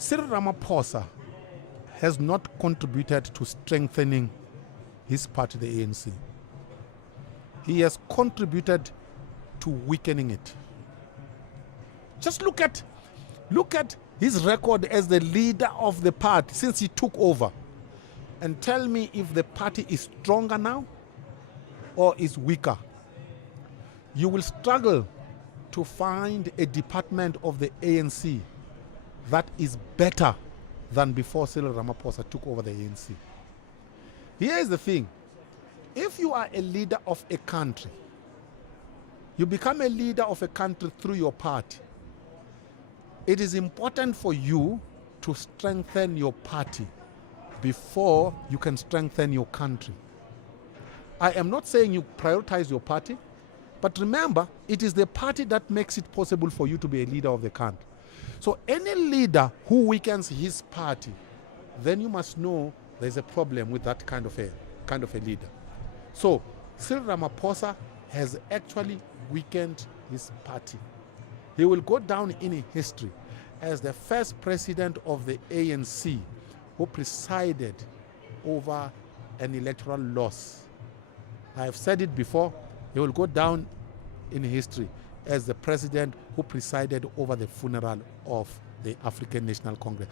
Cyril Ramaphosa has not contributed to strengthening his party, the ANC. He has contributed to weakening it. Just look at his record as the leader of the party since he took over, and tell me if the party is stronger now or is weaker. You will struggle to find a department of the ANC that is better than before Cyril Ramaphosa took over the ANC. Here is the thing. If you are a leader of a country, you become a leader of a country through your party. It is important for you to strengthen your party before you can strengthen your country. I am not saying you prioritize your party, but remember, it is the party that makes it possible for you to be a leader of the country. So any leader who weakens his party, then you must know there's a problem with that kind of a leader. So Cyril Ramaphosa has actually weakened his party. He will go down in history as the first president of the ANC who presided over an electoral loss. I have said it before, he will go down in history as the president who presided over the funeral of the African National Congress.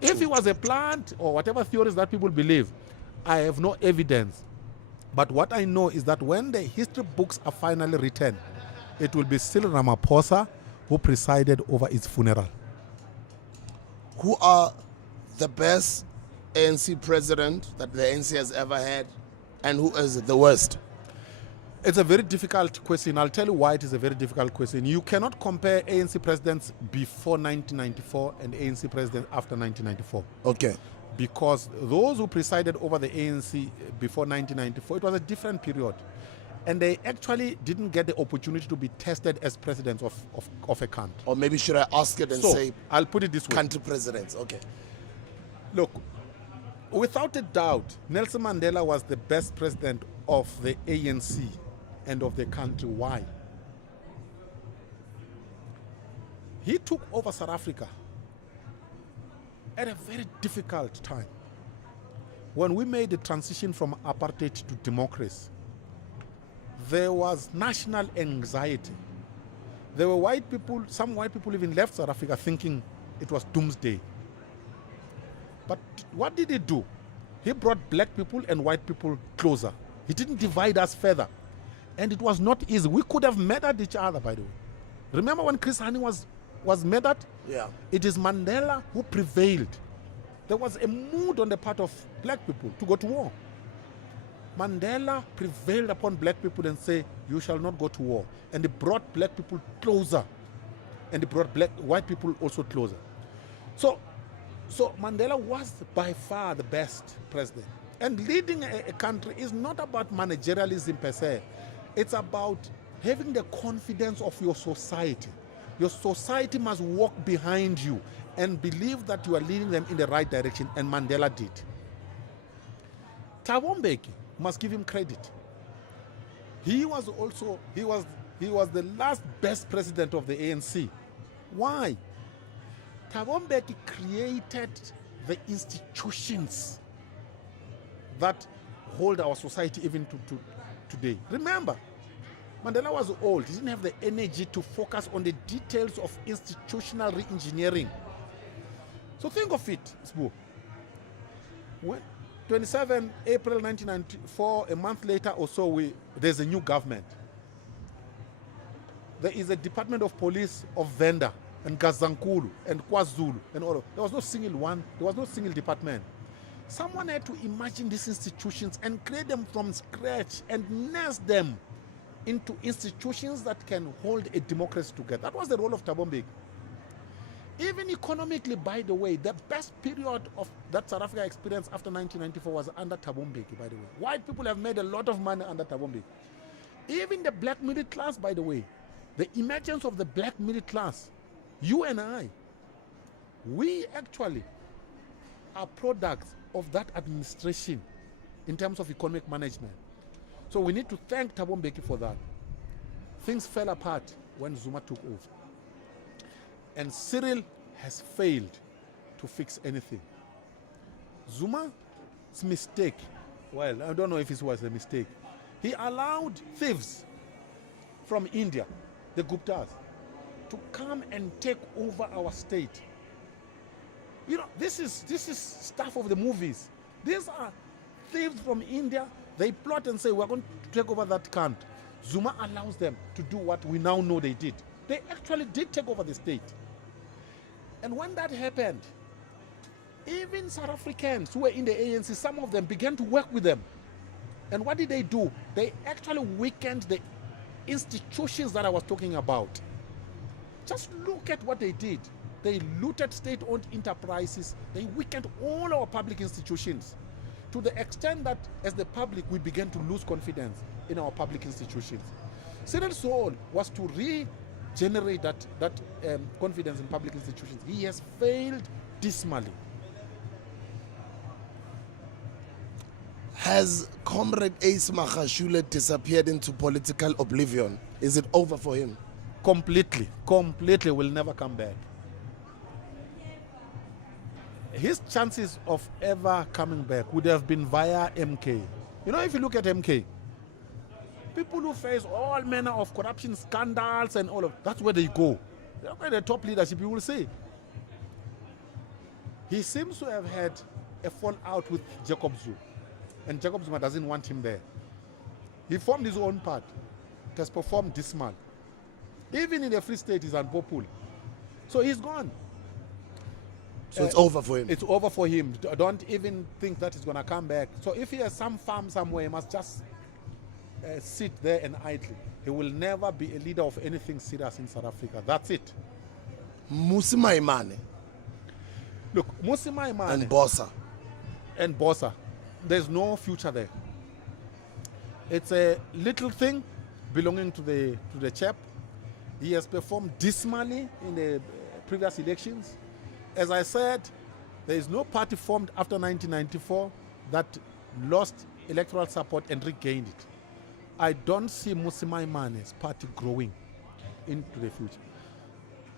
If he was a plant or whatever theories that people believe, I have no evidence. But what I know is that when the history books are finally written, it will be Cyril Ramaphosa who presided over its funeral. Who are the best ANC president that the ANC has ever had, and who is the worst? It's a very difficult question. I'll tell you why it is a very difficult question. You cannot compare ANC presidents before 1994 and ANC presidents after 1994. Okay. Because those who presided over the ANC before 1994, it was a different period. And they actually didn't get the opportunity to be tested as presidents of a country. Or maybe should I ask it and say, I'll put it this way. Country presidents, okay. Look, without a doubt, Nelson Mandela was the best president of the ANC and of the country. Why? He took over South Africa at a very difficult time. When we made the transition from apartheid to democracy, there was national anxiety. There were white people, some white people even left South Africa thinking it was doomsday. But what did he do? He brought black people and white people closer. He didn't divide us further. And it was not easy. We could have murdered each other, by the way. Remember when Chris Hani was murdered? Yeah. It is Mandela who prevailed. There was a mood on the part of black people to go to war. Mandela prevailed upon black people and said, you shall not go to war. And he brought black people closer. And he brought white people also closer. So Mandela was by far the best president. And leading a country is not about managerialism per se. It's about having the confidence of your society. Your society must walk behind you and believe that you are leading them in the right direction, and Mandela did. Thabo Mbeki, must give him credit. He was the last best president of the ANC. Why? Thabo Mbeki created the institutions that hold our society even to today. Remember, Mandela was old. He didn't have the energy to focus on the details of institutional re-engineering. So think of it, Sbu. When 27 April 1994, a month later or so, there's a new government. There is a Department of Police of Venda and Gazankulu and KwaZulu and all of. There was no single one. There was no single department. Someone had to imagine these institutions and create them from scratch and nest them into institutions that can hold a democracy together. That was the role of Thabo Mbeki. Even economically, by the way, the best period of that South Africa experienced after 1994 was under Thabo Mbeki, by the way. White people have made a lot of money under Thabo Mbeki. Even the black middle class, by the way, the emergence of the black middle class, you and I, we actually are products of that administration in terms of economic management. So we need to thank Thabo Mbeki for that. Things fell apart when Zuma took over. And Cyril has failed to fix anything. Zuma's mistake, well, I don't know if it was a mistake. He allowed thieves from India, the Guptas, to come and take over our state. You know, this is stuff of the movies. These are thieves from India. They plot and say, we're going to take over that country. Zuma allows them to do what we now know they did. They actually did take over the state. And when that happened, even South Africans who were in the ANC, some of them began to work with them. And what did they do? They actually weakened the institutions that I was talking about. Just look at what they did. They looted state-owned enterprises. They weakened all our public institutions to the extent that as the public, we began to lose confidence in our public institutions. Cyril's role was to regenerate that confidence in public institutions. He has failed dismally. Has Comrade Ace Magashule disappeared into political oblivion? Is it over for him? Completely will never come back. His chances of ever coming back would have been via MK. You know, if you look at MK, people who face all manner of corruption scandals and all of that's where they go. That's where the top leadership, you will see. He seems to have had a fallout with Jacob Zuma, and Jacob Zuma doesn't want him there. He formed his own party. It has performed dismal. Even in the Free State, he's unpopular. So he's gone. So it's over for him. It's over for him. Don't even think that he's going to come back. So if he has some farm somewhere, he must just sit there and idle. He will never be a leader of anything serious in South Africa. That's it. Mmusi Maimane. Look, Mmusi Maimane and BOSA. BOSA, there's no future there. It's a little thing belonging to the chap. He has performed dismally in the previous elections. As I said, there is no party formed after 1994 that lost electoral support and regained it. I don't see Mmusi Maimane's party growing into the future.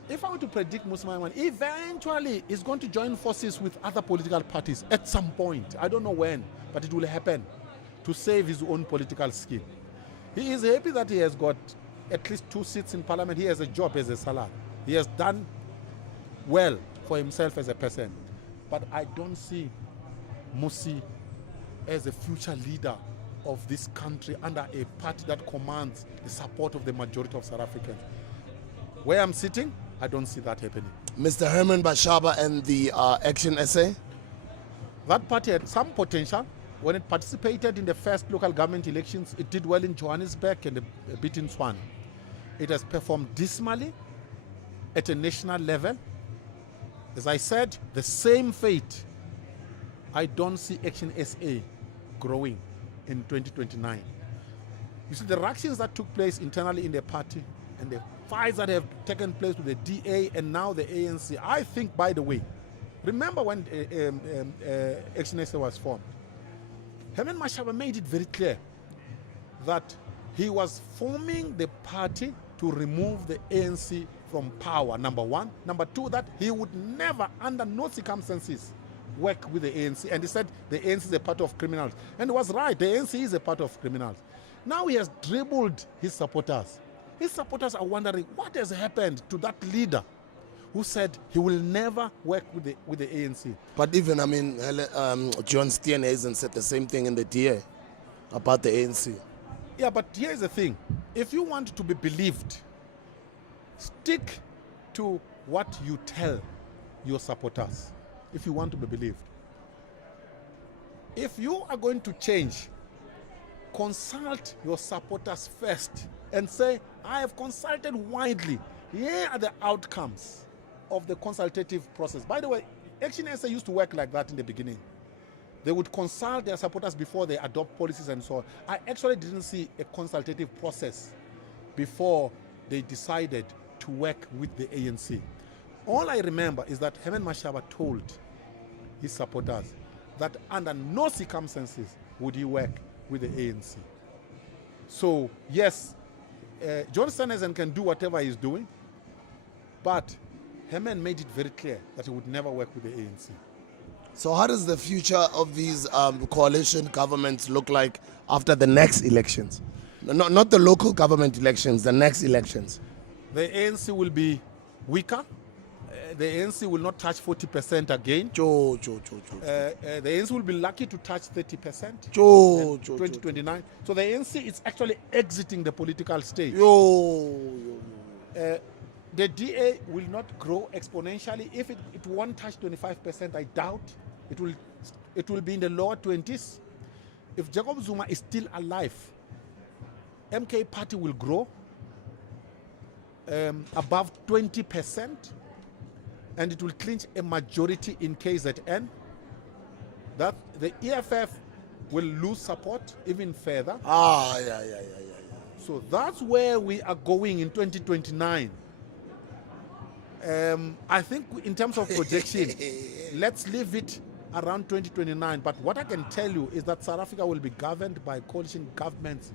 If I were to predict Mmusi Maimane, eventually is going to join forces with other political parties at some point. I don't know when, but it will happen to save his own political skin. He is happy that he has got at least 2 seats in parliament. He has a job as a salary. He has done well for himself as a person. But I don't see Mmusi as a future leader of this country under a party that commands the support of the majority of South Africans. Where I'm sitting, I don't see that happening. Mr. Herman Bashaba and the Action SA? That party had some potential. When it participated in the first local government elections, it did well in Johannesburg and a bit in Swan. It has performed dismally at a national level. As I said, the same fate. I don't see Action SA growing in 2029. You see, the ructions that took place internally in the party and the fights that have taken place with the DA and now the ANC, I think, by the way, remember when Action SA was formed, Herman Mashaba made it very clear that he was forming the party to remove the ANC from power, number one. Number two, that he would never, under no circumstances, work with the ANC. And he said the ANC is a part of criminals. And he was right, the ANC is a part of criminals. Now he has dribbled his supporters. His supporters are wondering what has happened to that leader who said he will never work with the ANC. But even, I mean, John Steenhuisen said the same thing in the DA about the ANC. Yeah, but here's the thing. If you want to be believed, stick to what you tell your supporters if you want to be believed. If you are going to change, consult your supporters first and say, I have consulted widely. Here are the outcomes of the consultative process. By the way, Action SA used to work like that in the beginning. They would consult their supporters before they adopt policies and so on. I actually didn't see a consultative process before they decided to work with the ANC. All I remember is that Herman Mashaba told his supporters that under no circumstances would he work with the ANC. So yes, John Steenhuisen can do whatever he's doing, but Herman made it very clear that he would never work with the ANC. So how does the future of these coalition governments look like after the next elections? Not the local government elections, the next elections. The ANC will be weaker. The ANC will not touch 40% again. The ANC will be lucky to touch 30% in 2029. So the ANC is actually exiting the political stage. The DA will not grow exponentially. If it won't touch 25%, I doubt. It will be in the lower 20s. If Jacob Zuma is still alive, MK party will grow above 20%, and it will clinch a majority in KZN. That the EFF will lose support even further. So that's where we are going in 2029. I think in terms of projection, let's leave it around 2029. But what I can tell you is that South Africa will be governed by coalition governments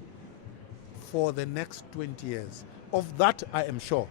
for the next 20 years. Of that, I am sure.